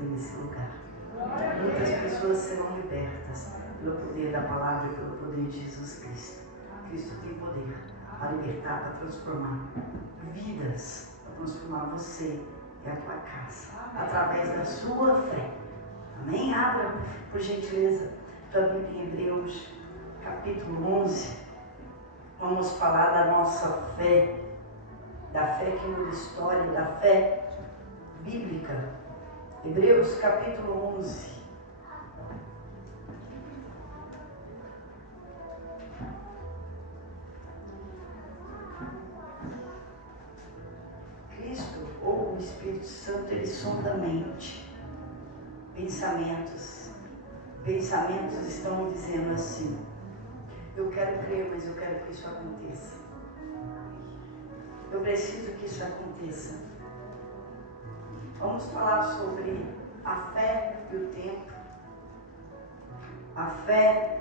aí nesse lugar. Muitas pessoas serão libertas pelo poder da palavra e pelo poder de Jesus Cristo. Cristo tem poder para libertar, para transformar vidas, para transformar você e a tua casa, através da sua fé. Amém? Abra, por gentileza, tua Bíblia em Hebreus, capítulo 11. Vamos falar da nossa fé, da fé que muda história, da fé bíblica. Hebreus, capítulo 11. Cristo ou o Espírito Santo, ele sonda a mente, pensamentos. Pensamentos estão dizendo assim: eu quero crer, mas eu quero que isso aconteça. Eu preciso que isso aconteça. Vamos falar sobre a fé e o tempo, a fé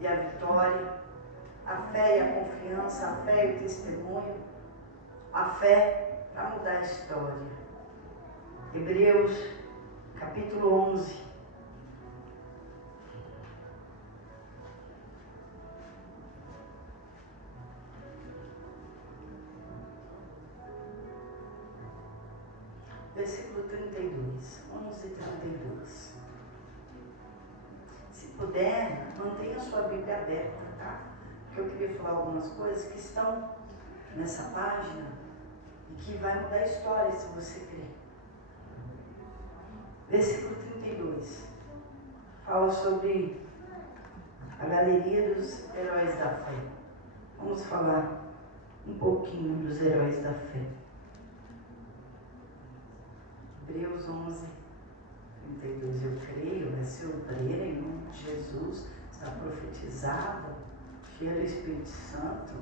e a vitória, a fé e a confiança, a fé e o testemunho, a fé para mudar a história. Hebreus, capítulo 11. Versículo 32, 11:32. Se puder, mantenha a sua Bíblia aberta, tá? Porque eu queria falar algumas coisas que estão nessa página e que vai mudar a história se você crer. Versículo 32 fala sobre a galeria dos heróis da fé. Vamos falar um pouquinho dos heróis da fé. Hebreus 11:32. Eu creio, vai ser obreira em nome de Jesus, está profetizada, cheia do Espírito Santo,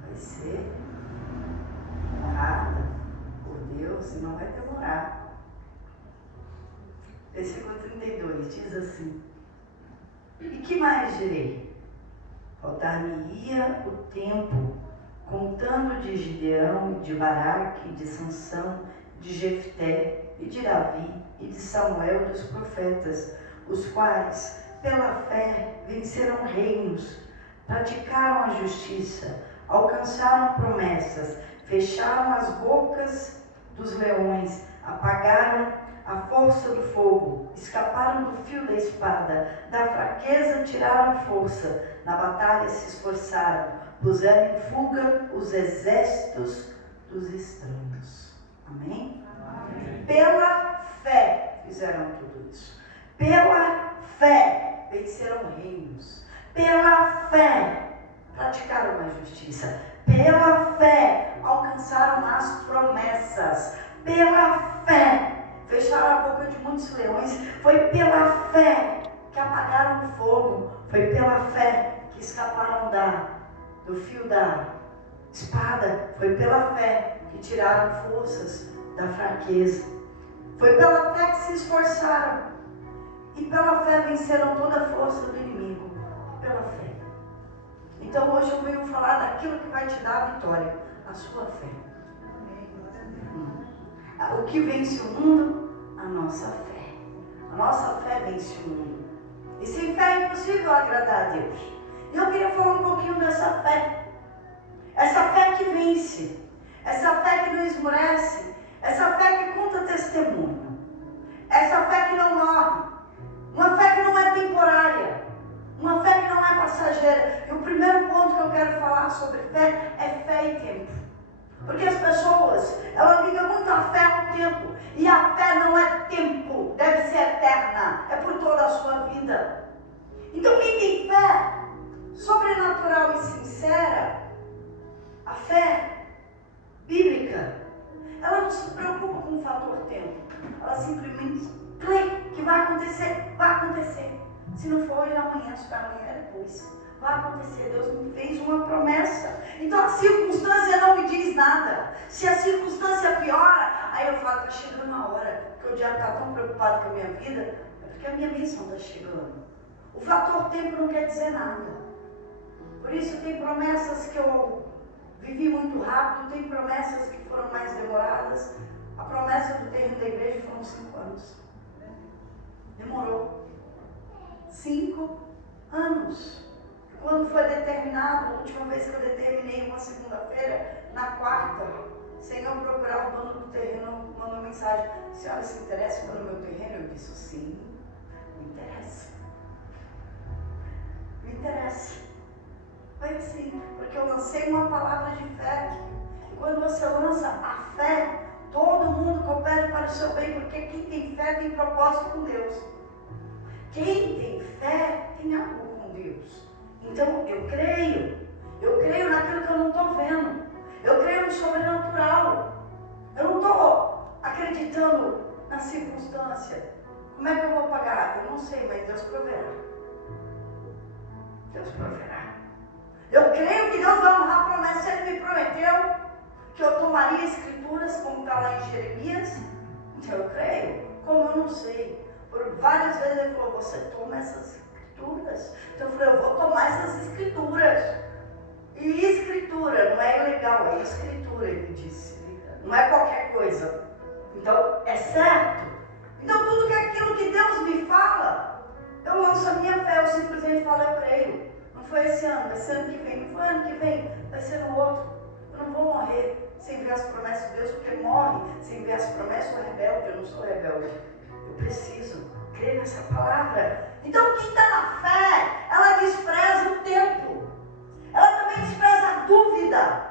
vai ser honrada por Deus e não vai demorar. Versículo 32 diz assim: e que mais direi? Faltar-me-ia o tempo, contando de Gideão, de Baraque, de Sansão, de Jefté, e de Davi, e de Samuel, dos profetas, os quais, pela fé, venceram reinos, praticaram a justiça, alcançaram promessas, fecharam as bocas dos leões, apagaram a força do fogo, escaparam do fio da espada, da fraqueza tiraram força, na batalha se esforçaram, puseram em fuga os exércitos dos estranhos. Amém? Amém. Pela fé fizeram tudo isso. Pela fé venceram reinos. Pela fé praticaram a justiça. Pela fé alcançaram as promessas. Pela fé fecharam a boca de muitos leões. Foi pela fé que apagaram o fogo. Foi pela fé que escaparam do fio da espada. Foi pela fé que tiraram forças da fraqueza. Foi pela fé que se esforçaram. E pela fé venceram toda a força do inimigo. Pela fé. Então hoje eu venho falar daquilo que vai te dar a vitória. A sua fé. O que vence o mundo? A nossa fé. A nossa fé vence o mundo. E sem fé é impossível agradar a Deus. E eu queria falar um pouquinho dessa fé. Essa fé que vence. Essa fé que não esmorece. Essa fé que conta testemunho. Essa fé que não morre. Uma fé que não é temporária. Uma fé que não é passageira. E o primeiro ponto que eu quero falar sobre fé é fé e tempo. Porque as pessoas, elas ligam muito a fé ao tempo. E a fé não é tempo, deve ser eterna. É por toda a sua vida. Então quem tem fé sobrenatural e sincera, a fé bíblica, ela não se preocupa com o fator tempo. Ela simplesmente crê que vai acontecer, vai acontecer. Se não for hoje, amanhã, se for amanhã, é depois. Vai acontecer, Deus me fez uma promessa. Então a circunstância não me diz nada. Se a circunstância piora, aí eu falo, está chegando a hora. Porque o diabo está tão preocupado com a minha vida, é porque a minha bênção está chegando. O fator tempo não quer dizer nada. Por isso tem promessas que eu vivi muito rápido, tem promessas que foram mais demoradas. A promessa do terreno da igreja foram 5 anos. Demorou 5 anos. Quando foi determinado, a última vez que eu determinei uma segunda-feira, na quarta, sem eu procurar o dono do terreno, mandou mensagem: a senhora se interessa pelo meu terreno? Eu disse: sim, me interessa. Me interessa. Foi assim, porque eu lancei uma palavra de fé. E quando você lança a fé, todo mundo coopera para o seu bem, porque quem tem fé tem propósito com Deus. Quem tem fé tem algo com Deus. Então eu creio naquilo que eu não estou vendo, eu creio no sobrenatural, eu não estou acreditando na circunstância. Como é que eu vou pagar? Eu não sei, mas Deus proverá. Deus proverá. Eu creio que Deus vai honrar a promessa. Ele me prometeu que eu tomaria escrituras, como está lá em Jeremias. Então eu creio, como eu não sei. Por várias vezes ele falou: você toma essas escrituras. Então eu falei: eu vou tomar essas escrituras. E escritura não é ilegal, é escritura, ele disse. Não é qualquer coisa. Então é certo. Então tudo que aquilo que Deus me fala, eu lanço a minha fé. Eu simplesmente falo: eu creio. Não foi esse ano, vai ser ano que vem. Não foi ano que vem, vai ser no outro. Eu não vou morrer sem ver as promessas de Deus, porque morre sem ver as promessas o rebelde. Eu não sou rebelde. Eu preciso crer nessa palavra. Então quem está na fé, ela despreza o tempo. Ela também despreza a dúvida.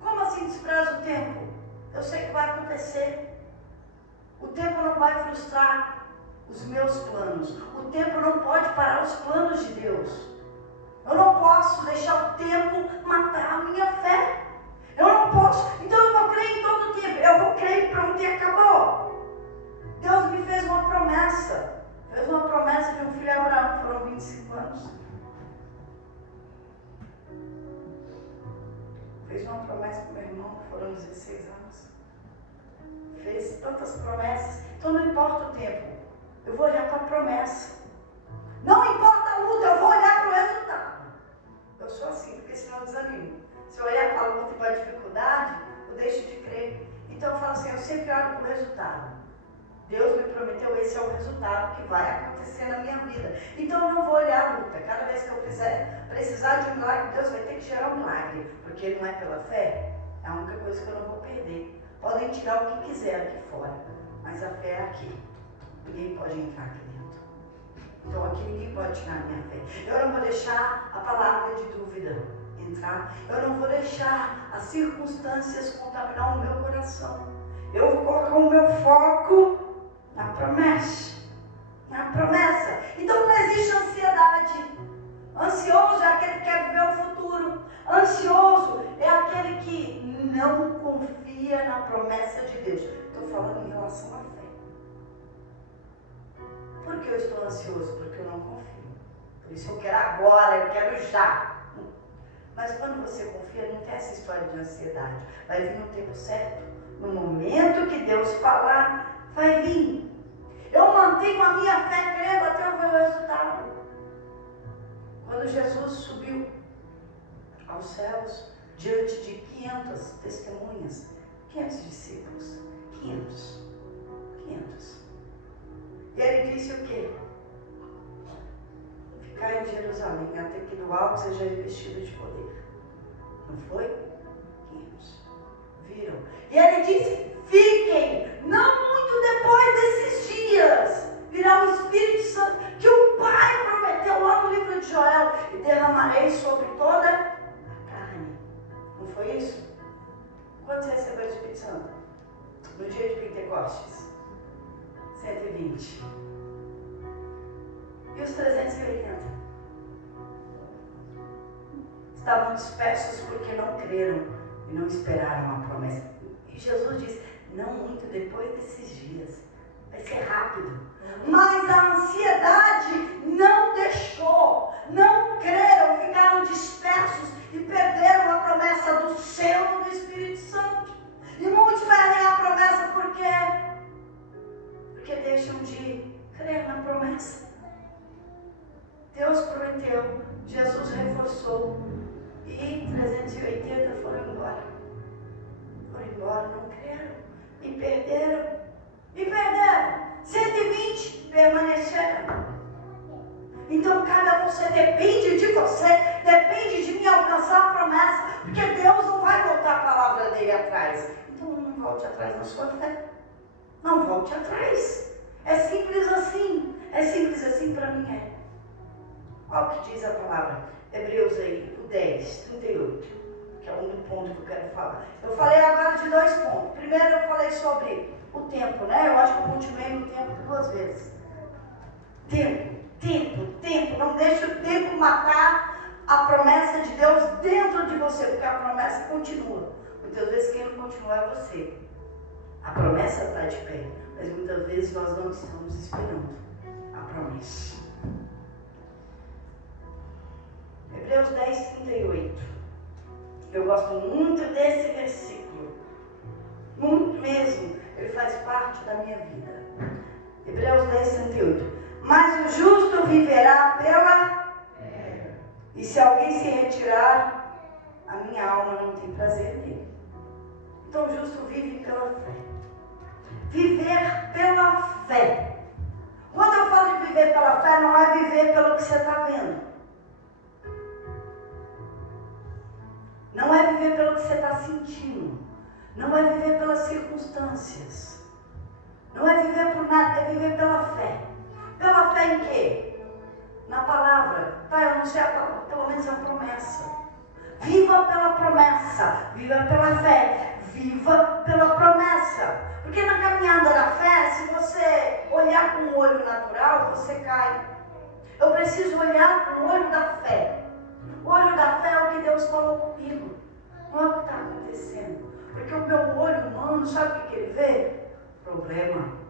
Como assim despreza o tempo? Eu sei que vai acontecer. O tempo não vai frustrar os meus planos. O tempo não pode parar os planos de Deus. Eu não posso deixar o tempo matar a minha fé. Eu não posso. Então eu vou crer em todo o tempo. Eu vou crer e pronto, e acabou. Deus me fez uma promessa. Fez uma promessa de um filho a Abraão. Foram 25 anos. Fez uma promessa para o meu irmão. Foram 16 anos. Fez tantas promessas. Então não importa o tempo. Eu vou olhar para a promessa. Não importa a luta, eu vou olhar para o resultado. Eu sou assim, porque senão eu desanimo. Se eu olhar para a luta e para a dificuldade, eu deixo de crer. Então eu falo assim: eu sempre olho para o resultado. Deus me prometeu, esse é o resultado que vai acontecer na minha vida. Então eu não vou olhar a luta. Cada vez que eu precisar de um milagre, Deus vai ter que gerar um milagre. Porque não é pela fé, é a única coisa que eu não vou perder. Podem tirar o que quiser aqui fora, mas a fé é aqui. Ninguém pode entrar aqui dentro. Então aqui ninguém pode tirar a minha fé. Eu não vou deixar a palavra de dúvida entrar. Eu não vou deixar as circunstâncias contaminar o meu coração. Eu vou colocar o meu foco na promessa. Na promessa. Então não existe ansiedade. Ansioso é aquele que quer viver o futuro. Ansioso é aquele que não confia na promessa de Deus. Estou falando em relação à fé. Por que eu estou ansioso? Porque eu não confio. Por isso eu quero agora, eu quero já. Mas quando você confia, não tem essa história de ansiedade. Vai vir no tempo certo. No momento que Deus falar, vai vir. Eu mantenho a minha fé crendo até eu ver o resultado. Quando Jesus subiu aos céus, diante de 500 testemunhas, 500 discípulos, 500. E ele disse o quê? Ficar em Jerusalém, até que do alto seja revestido de poder. Não foi? 500. Viram? E ele disse: fiquem, não muito depois desses dias, virá o Espírito Santo, que o Pai prometeu lá no livro de Joel, e derramarei sobre toda a carne. Não foi isso? Quando você recebeu o Espírito Santo? No dia de Pentecostes? 120. E os 380? Estavam dispersos porque não creram e não esperaram a promessa. E Jesus disse: não muito depois desses dias. Vai ser rápido. Mas a ansiedade não deixou. Não creram, ficaram dispersos e perderam a promessa do selo do Espírito Santo. E muitos perdem a promessa por quê? Porque deixam de crer na promessa. Deus prometeu, Jesus reforçou, e 380 foram embora. Foram embora, não creram. e perderam. 120 permaneceram. Então, você depende de você, depende de mim alcançar a promessa, porque Deus não vai voltar a palavra dele atrás. Então, não volte atrás na sua fé. Não volte atrás. É simples assim. É simples assim, para mim é. Olha o que diz a palavra. Hebreus aí, o 10, 38, que é um do ponto que eu quero falar. Eu falei agora de 2 pontos. Primeiro eu falei sobre o tempo, né? Eu acho que eu continuei no tempo 2 vezes. Tempo. Não deixe o tempo matar a promessa de Deus dentro de você, porque a promessa continua. Muitas vezes quem não continua é você. A promessa está de pé, mas muitas vezes nós não estamos esperando a promessa. Hebreus 10, 38. Eu gosto muito desse versículo. Muito mesmo. Ele faz parte da minha vida. Hebreus 10, 38. Mas o justo viverá pela fé. E se alguém se retirar, a minha alma não tem prazer nele. Então o justo vive pela fé. Viver pela fé. Quando eu falo de viver pela fé, não é viver pelo que você está vendo. Não é viver pelo que você está sentindo. Não é viver pelas circunstâncias. Não é viver por nada, é viver pela fé. Pela fé em quê? Na palavra. Tá, eu não sei pelo menos a promessa. Viva pela promessa. Viva pela fé. Viva pela promessa. Porque na caminhada da fé, se você olhar com o olho natural, você cai. Eu preciso olhar com o olho da fé. O olho da fé é o que Deus falou comigo. Não é o que está acontecendo. Porque o meu olho humano, sabe o que ele vê? Problema.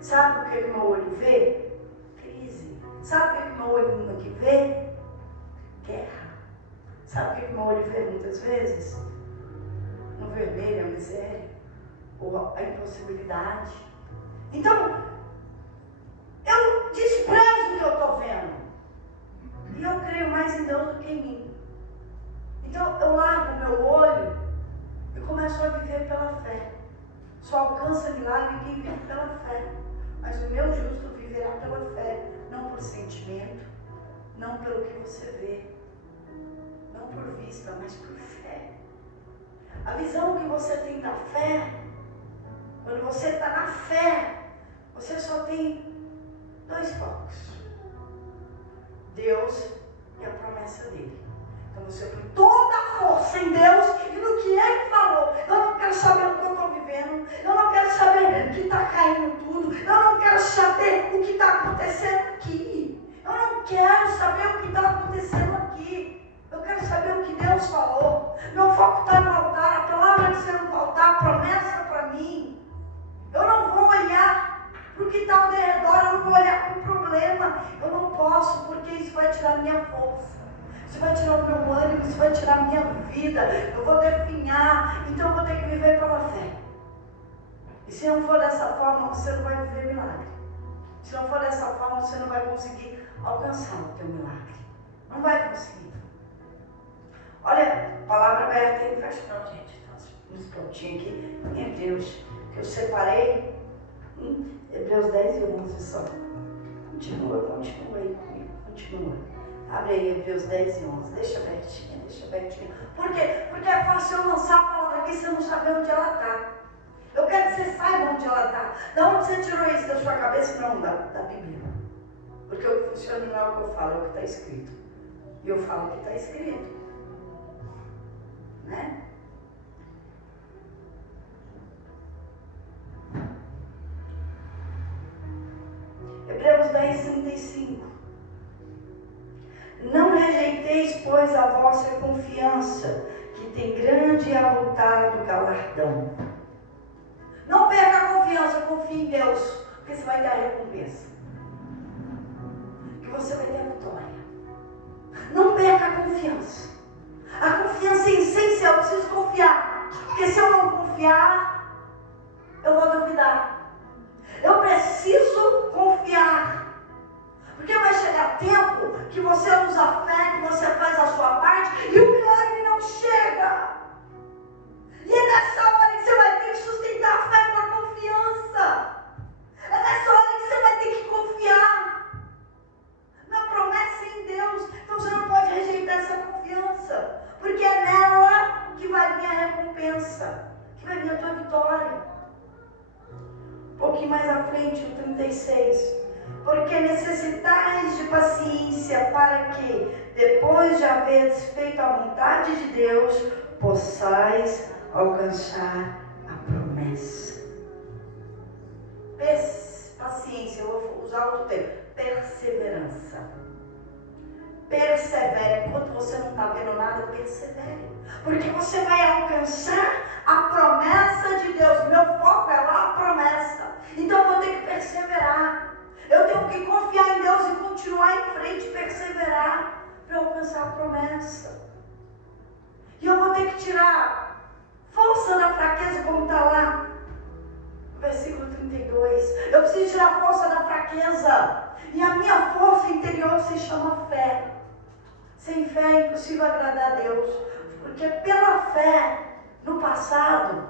Sabe o que o meu olho vê? Crise. Sabe o que o meu olho aqui vê? Guerra. Sabe o que o meu olho vê muitas vezes? No vermelho, a miséria. Ou a impossibilidade. Então, eu desprezo o que eu estou vendo. E eu creio mais em Deus do que em mim. Então, eu largo o meu olho e começo a viver pela fé. Só alcança milagre quem vive pela fé. Mas o meu justo viverá pela fé, não por sentimento, não pelo que você vê, não por vista, mas por fé. A visão que você tem da fé, quando você está na fé, você só tem 2 focos: Deus e a promessa dele. Então você põe toda a força em Deus e no que Ele falou. Eu não quero saber o que eu estou vivendo. Eu não quero saber que está caindo tudo. Eu não quero saber o que está acontecendo aqui. Eu não quero saber o que está acontecendo aqui. Eu quero saber o que Deus falou. Meu foco está no altar. A palavra que sendo no altar, a promessa para mim. Eu não vou olhar para o que está ao redor. Eu não vou olhar para o problema. Eu não posso, porque isso vai tirar minha força. Isso vai tirar o meu ânimo, isso vai tirar a minha vida. Eu vou definhar, então eu vou ter que viver pela fé. E se não for dessa forma, você não vai viver milagre. Se não for dessa forma, você não vai conseguir alcançar o teu milagre. Não vai conseguir. Olha, a palavra aberta aí, fecha não, gente. Uns pontinhos aqui em Hebreus, que eu separei. Hebreus 10 e 11 só. Continua aí comigo, continua. Abre aí Hebreus 10 e 11, deixa abertinha. Por quê? Porque é fácil eu lançar a palavra aqui e você não saber onde ela está. Eu quero que você saiba onde ela está. Da onde você tirou isso da sua cabeça? Não, da Bíblia. Porque o que funciona não é o que eu falo, é o que está escrito. E eu falo o que está escrito. Né? Hebreus 10, 35. Não rejeiteis, pois, a vossa confiança, que tem grande e avultado galardão. Não perca a confiança, confie em Deus, porque você vai ter a recompensa. Que você vai ter a vitória. Não perca a confiança. A confiança é essencial, eu preciso confiar. Porque se eu não confiar, eu vou duvidar. Eu preciso confiar. Porque vai chegar tempo que você usa a fé, que você faz a sua parte e o milagre não chega. E é nessa hora que você vai ter que sustentar a fé novamente o 36. Porque necessitais de paciência para que, depois de haveres feito a vontade de Deus, possais alcançar a promessa. Paciência, eu vou usar outro termo, perseverança. Persevere, enquanto você não está vendo nada, persevere, porque você vai alcançar a promessa de Deus. Meu foco é lá a promessa, então eu vou ter que perseverar, eu tenho que confiar em Deus e continuar em frente, perseverar, para alcançar a promessa. E eu vou ter que tirar força da fraqueza, como está lá, versículo 32, eu preciso tirar a força da fraqueza, e a minha força interior se chama fé. Sem fé é impossível agradar a Deus, porque pela fé, no passado,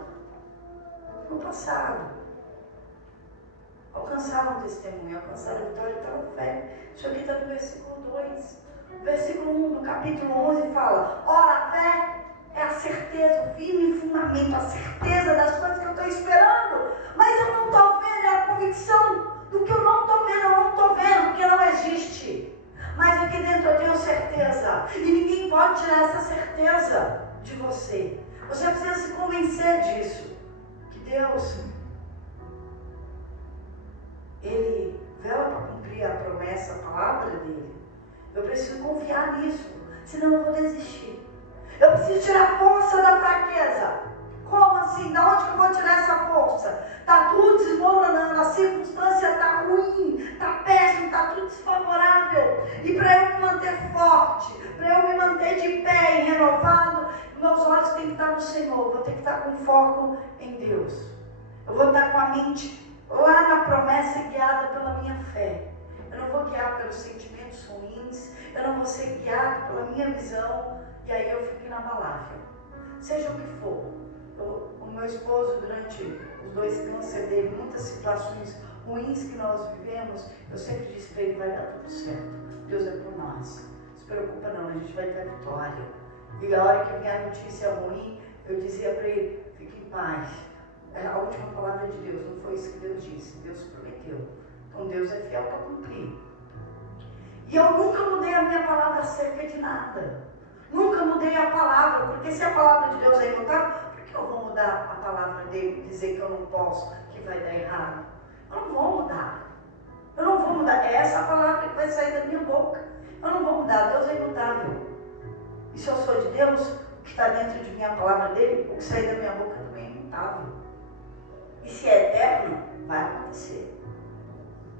alcançaram o testemunho, alcançaram a vitória pela fé. Isso aqui está no versículo 2. Versículo 1 do capítulo 11 fala: ora, a fé é a certeza, o firme fundamento, a certeza das coisas que eu estou esperando, mas eu não estou vendo, é a convicção do que eu não estou vendo, eu não estou vendo, porque não existe. Mas aqui dentro eu tenho certeza, e ninguém pode tirar essa certeza de você. Você precisa se convencer disso, que Deus, Ele vela para cumprir a promessa, a palavra dEle. Eu preciso confiar nisso, senão eu vou desistir. Eu preciso tirar a força da fraqueza. Como assim? Da onde que eu vou tirar essa força? Está tudo desmoronando, a circunstância está ruim, está péssimo, está tudo desfavorável. E para eu me manter forte, para eu me manter de pé e renovado, meus olhos têm que estar no Senhor, vou ter que estar com foco em Deus. Eu vou estar com a mente lá na promessa e guiada pela minha fé. Eu não vou guiar pelos sentimentos ruins, eu não vou ser guiado pela minha visão, e aí eu fico inabalável. Seja o que for. O meu esposo, durante os 2 câncer dele, muitas situações ruins que nós vivemos, eu sempre disse para ele: vai dar tudo certo, Deus é por nós, não se preocupa não, a gente vai ter a vitória. E a hora que vinha a notícia ruim, eu dizia para ele: fique em paz, a última palavra de Deus, não foi isso que Deus disse, Deus prometeu, então Deus é fiel para cumprir. E eu nunca mudei a minha palavra acerca de nada, nunca mudei a palavra, porque se a palavra de Deus é imutável, eu vou mudar a palavra dele, dizer que eu não posso, que vai dar errado? Eu não vou mudar. Eu não vou mudar. É essa a palavra que vai sair da minha boca. Eu não vou mudar. Deus é imutável. E se eu sou de Deus, o que está dentro de mim, a palavra dele, o que sair da minha boca também é imutável. E se é eterno, vai acontecer.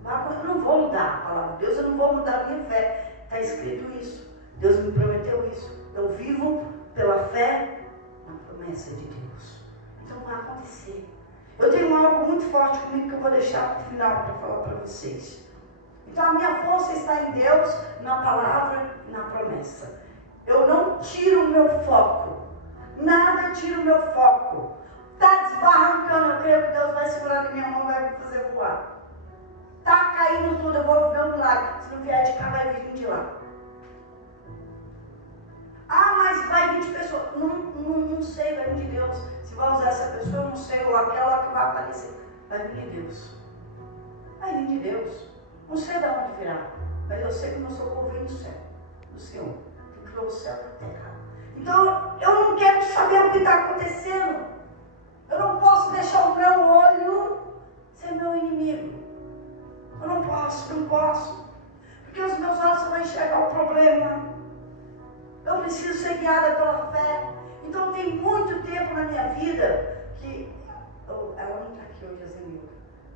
Eu não vou mudar a palavra de Deus, eu não vou mudar a minha fé. Está escrito isso. Deus me prometeu isso. Eu vivo pela fé na promessa de Deus. Então vai acontecer. Eu tenho algo muito forte comigo que eu vou deixar para o final para falar para vocês. Então a minha força está em Deus, na palavra e na promessa. Eu não tiro o meu foco. Nada tira o meu foco. Está desbarrancando, eu creio que Deus vai segurar na minha mão e vai me fazer voar. Está caindo tudo, eu vou viver um milagre. Se não vier de cá, vai vir de lá. Ah, mas vai vir de pessoa. Não sei, vai vir de Deus. Se vai usar essa pessoa, eu não sei, ou aquela que vai aparecer. Vai vir de Deus. Vai vir de Deus. Não sei de onde virá, mas eu sei que o meu socorro vem do céu, do Senhor, que criou o céu e a terra. Então, eu não quero saber o que está acontecendo. Eu não posso deixar o meu olho ser meu inimigo. Eu não posso. Porque os meus olhos só vão enxergar o problema. Eu preciso ser guiada pela fé. Então tem muito tempo na minha vida que... ela não está aqui hoje, a Zenilda.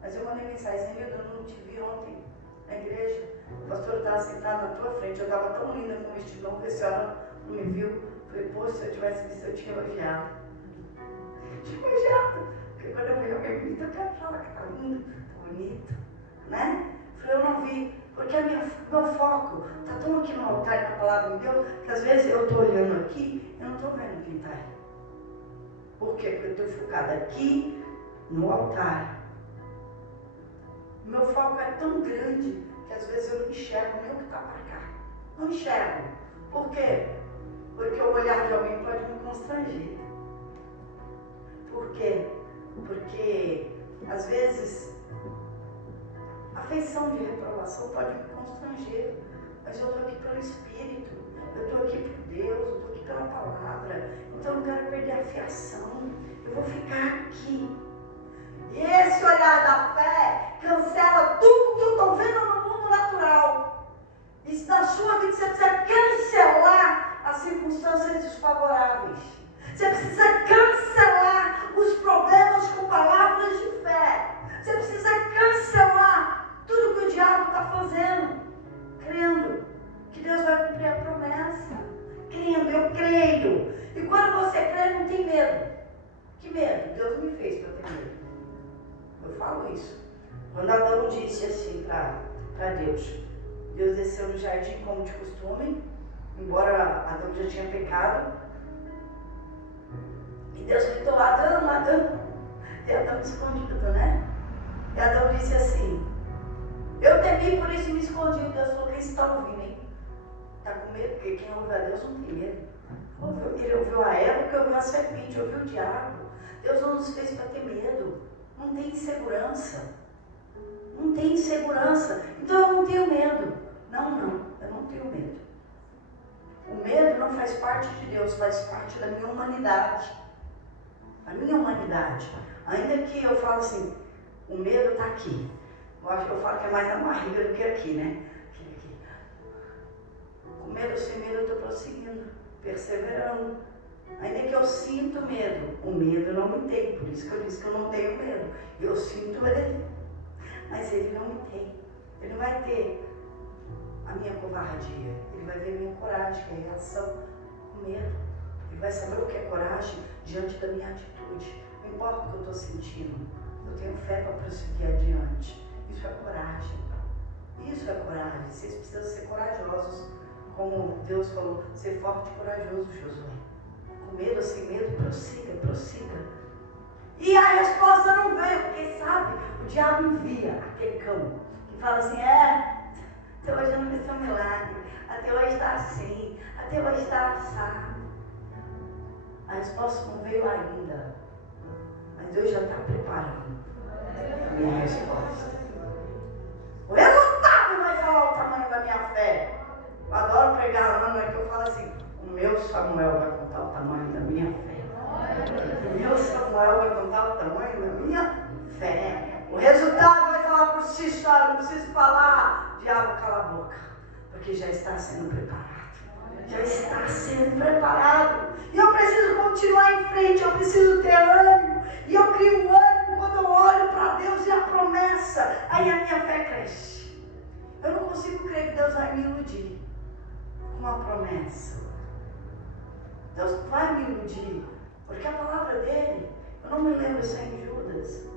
Mas eu mandei mensagem: Zenilda, eu não te vi ontem na igreja. O pastor estava sentado na tua frente. Eu estava tão linda com o vestido novo que a senhora não me viu. Falei: pô, se eu tivesse visto, eu tinha elogiado. Porque quando eu vejo alguém bonito, eu quero falar que está lindo, está bonito, né? Falei: eu não vi. Porque meu foco está tão aqui no altar e na palavra de Deus, que às vezes eu estou olhando aqui e não estou vendo quem está aí. Por quê? Porque eu estou focada aqui no altar. Meu foco é tão grande que às vezes eu não enxergo nem o que está para cá. Não enxergo. Por quê? Porque o olhar de alguém pode me constranger. Por quê? Porque às vezes feição de reprovação pode me constranger, mas eu estou aqui pelo Espírito, eu estou aqui por Deus, eu estou aqui pela palavra, então eu não quero perder a fiação, eu vou ficar aqui. E esse olhar da fé cancela tudo que eu estou vendo no mundo natural. E na sua vida você precisa cancelar as circunstâncias desfavoráveis. Você precisa cancelar os problemas com palavras de fé. Você precisa cancelar tudo que o diabo está fazendo, crendo que Deus vai cumprir a promessa. Crendo, eu creio. E quando você crê, não tem medo. Que medo? Deus me fez para ter medo. Eu falo isso. Quando Adão disse assim para Deus, Deus desceu no jardim como de costume, embora Adão já tinha pecado, e Deus gritou, Adão, Adão, e Adão escondido, né? E Adão disse assim, eu temi, por isso me escondi. Deus falou, quem está ouvindo, hein? Está com medo? Porque quem ouve a Deus não tem medo. Ele ouviu a Eva, que ouviu a serpente, ouviu o diabo. Deus não nos fez para ter medo. Não tem insegurança. Não tem insegurança. Então eu não tenho medo. Não, eu não tenho medo. O medo não faz parte de Deus, faz parte da minha humanidade. A minha humanidade. Ainda que eu falo assim, o medo está aqui. Eu acho que eu falo que é mais na barriga do que aqui, né? Aqui. Com medo ou sem medo eu estou prosseguindo, perseverando. Ainda que eu sinto medo, o medo não me tem, por isso que eu disse que eu não tenho medo. Eu sinto ele, mas ele não me tem. Ele não vai ter a minha covardia, ele vai ver a minha coragem, que é a reação com medo. Ele vai saber o que é coragem diante da minha atitude. Não importa o que eu estou sentindo, eu tenho fé para prosseguir adiante. Isso é coragem. Isso é coragem. Vocês precisam ser corajosos, como Deus falou, ser forte e corajoso, Josué. Com medo ou sem medo, prossiga, prossiga. E a resposta não veio, porque sabe, o diabo envia aquele cão que fala assim, até hoje eu não vi seu milagre, até hoje está assim, até hoje está assado. A resposta não veio ainda, mas Deus já está preparando a minha resposta. O resultado vai falar o tamanho da minha fé. Eu adoro pregar lá, não é que eu falo assim, o meu Samuel vai contar o tamanho da minha fé. O meu Samuel vai contar o tamanho da minha fé. O resultado vai falar por si só, eu não preciso falar. Diabo, cala a boca, porque já está sendo preparado. Já está sendo preparado. E eu preciso continuar em frente, eu preciso ter ânimo. E eu crio ânimo quando eu olho para Deus e a promessa. Aí a minha fé cresce. Eu não consigo crer que Deus vai me iludir com uma promessa. Deus vai me iludir, porque a palavra dele, eu não me lembro se é em Judas,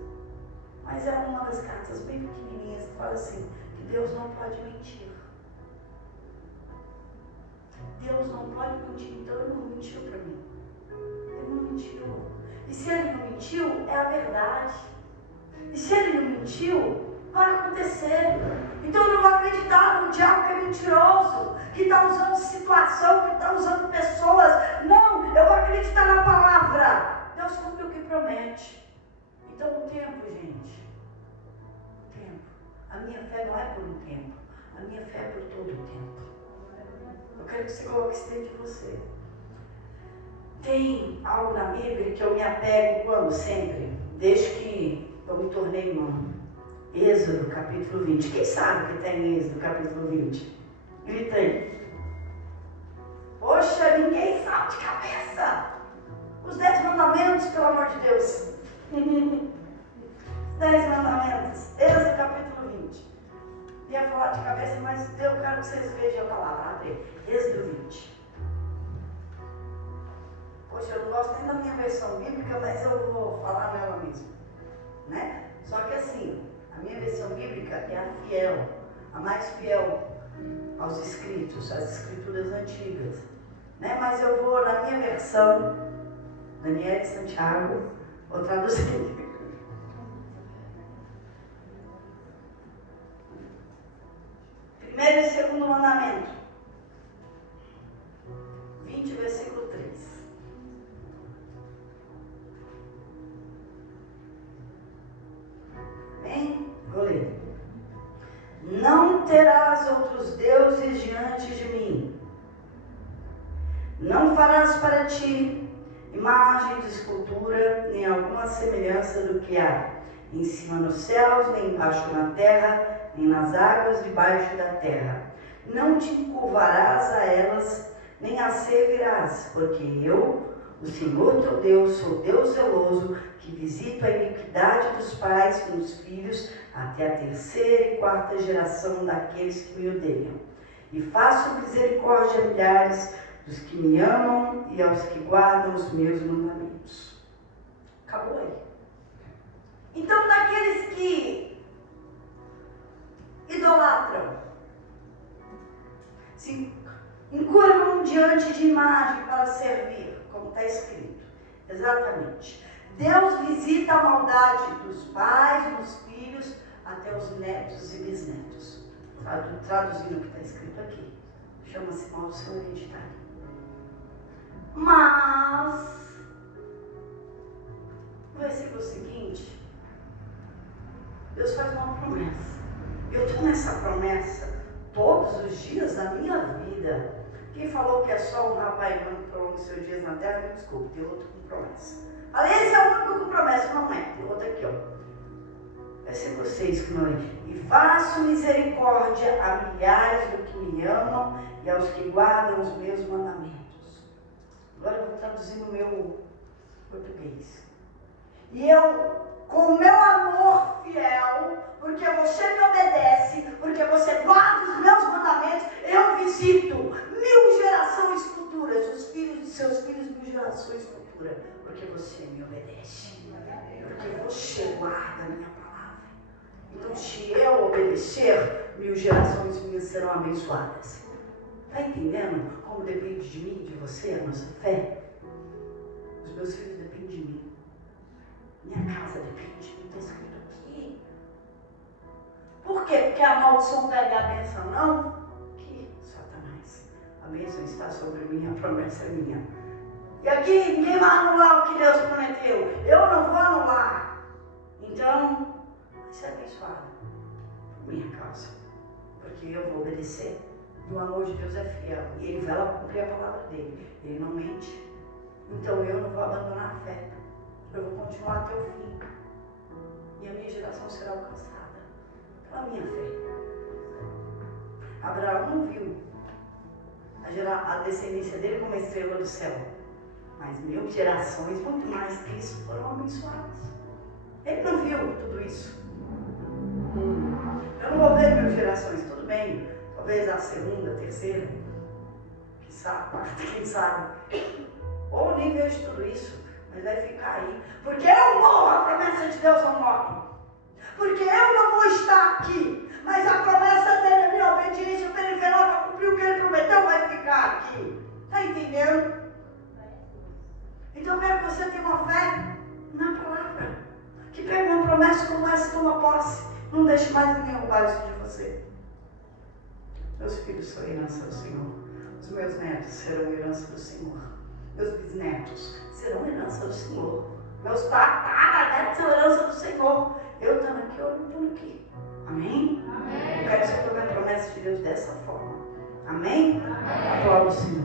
mas é uma das cartas bem pequenininhas que fala assim, que Deus não pode mentir. Deus não pode mentir, então ele não mentiu para mim. Ele não mentiu. E se ele não mentiu, é a verdade. E se ele não mentiu, vai acontecer. Então eu não vou acreditar no diabo que é mentiroso, que está usando situação, que está usando pessoas. Não, eu vou acreditar na palavra. Deus cumpre o que promete. Então o tempo, gente, o tempo. A minha fé não é por um tempo, a minha fé é por todo o tempo. Eu quero que você coloque isso dentro de você. Tem algo na Bíblia que eu me apego quando? Sempre. Desde que eu me tornei irmã. Êxodo, capítulo 20. Quem sabe que tem em Êxodo, capítulo 20? Grita aí. Poxa, ninguém sabe de cabeça. Os 10 mandamentos, pelo amor de Deus. 10 mandamentos. Êxodo, capítulo 20. Ia falar de cabeça, mas eu quero que vocês vejam a palavra. Abre. Êxodo 20. Poxa, eu não gosto nem da minha versão bíblica, mas eu vou falar nela mesmo. Né? Só que assim, a minha versão bíblica é a fiel, a mais fiel aos escritos, às escrituras antigas. Né? Mas eu vou, na minha versão, Daniel Santiago, vou traduzir. Primeiro e segundo mandamento. 20, versículo 3. Bem, vou ler. Não farás para ti imagem de escultura, nem alguma semelhança do que há em cima nos céus, nem embaixo na terra, nem nas águas debaixo da terra. Não te encurvarás a elas, nem as servirás, porque eu, o Senhor teu Deus, sou Deus zeloso, que visito a iniquidade dos pais nos filhos, até a terceira e quarta geração daqueles que me odeiam. E faço misericórdia a milhares dos que me amam e aos que guardam os meus mandamentos. Acabou aí. Então, daqueles que idolatram, se encurvam diante de imagem para servir, como está escrito. Exatamente. Deus visita a maldade dos pais, dos filhos, até os netos e bisnetos. Traduzindo o que está escrito aqui. Chama-se maldição hereditária. Mas, no versículo seguinte, Deus faz uma promessa. Eu estou nessa promessa todos os dias da minha vida. Quem falou que é só um rapaz que prolonga os seus dias na terra, me desculpe, tem outro com promessa. Falei, esse é o único com promessa, não é? Tem outro aqui, ó. Versículo 6, que não é. E faço misericórdia a milhares do que me amam e aos que guardam os meus mandamentos. Agora eu vou traduzir no meu português. E eu, com o meu amor fiel, porque você me obedece, porque você guarda os meus mandamentos, eu visito 1000 gerações futuras, os filhos de seus filhos 1000 gerações futuras, porque você me obedece, porque você guarda a minha palavra. Então, se eu obedecer, 1000 gerações minhas serão abençoadas. Está entendendo como depende de mim, de você, a nossa fé? Os meus filhos dependem de mim. Minha casa depende de mim, está escrito aqui. Por quê? Porque a maldição pega a bênção, não? Que Satanás, a bênção está sobre mim, a promessa é minha. E aqui ninguém vai anular o que Deus prometeu. Eu não vou anular. Então, vai ser abençoado por minha causa. Porque eu vou obedecer. E o amor de Deus é fiel. E Ele vai lá cumprir a palavra dele. Ele não mente. Então eu não vou abandonar a fé. Eu vou continuar até o fim. E a minha geração será alcançada pela minha fé. Abraão não viu a descendência dele como a estrela do céu. Mas 1000 gerações, muito mais que isso, foram abençoadas. Ele não viu tudo isso. Eu não vou ver 1000 gerações, tudo bem. Talvez a segunda, a terceira, quem sabe. Ou nem vejo tudo isso, mas vai ficar aí. Porque eu morro, a promessa de Deus não morre. Porque eu não vou estar aqui, mas a promessa dele, a minha obediência periferal para cumprir o que ele prometeu, vai ficar aqui. Está entendendo? Então eu quero que você tenha uma fé na palavra. Que pegue uma promessa como essa, toma posse. Não deixe mais ninguém roubar isso de você. Meus filhos são herança do Senhor. Os meus netos serão herança do Senhor. Meus bisnetos serão herança do Senhor. Meus tataranetos serão herança do Senhor. Eu estando aqui, eu não estou aqui. Amém? Amém? Eu quero que você tome a promessa de Deus dessa forma. Amém? Amém. Aplauda o Senhor.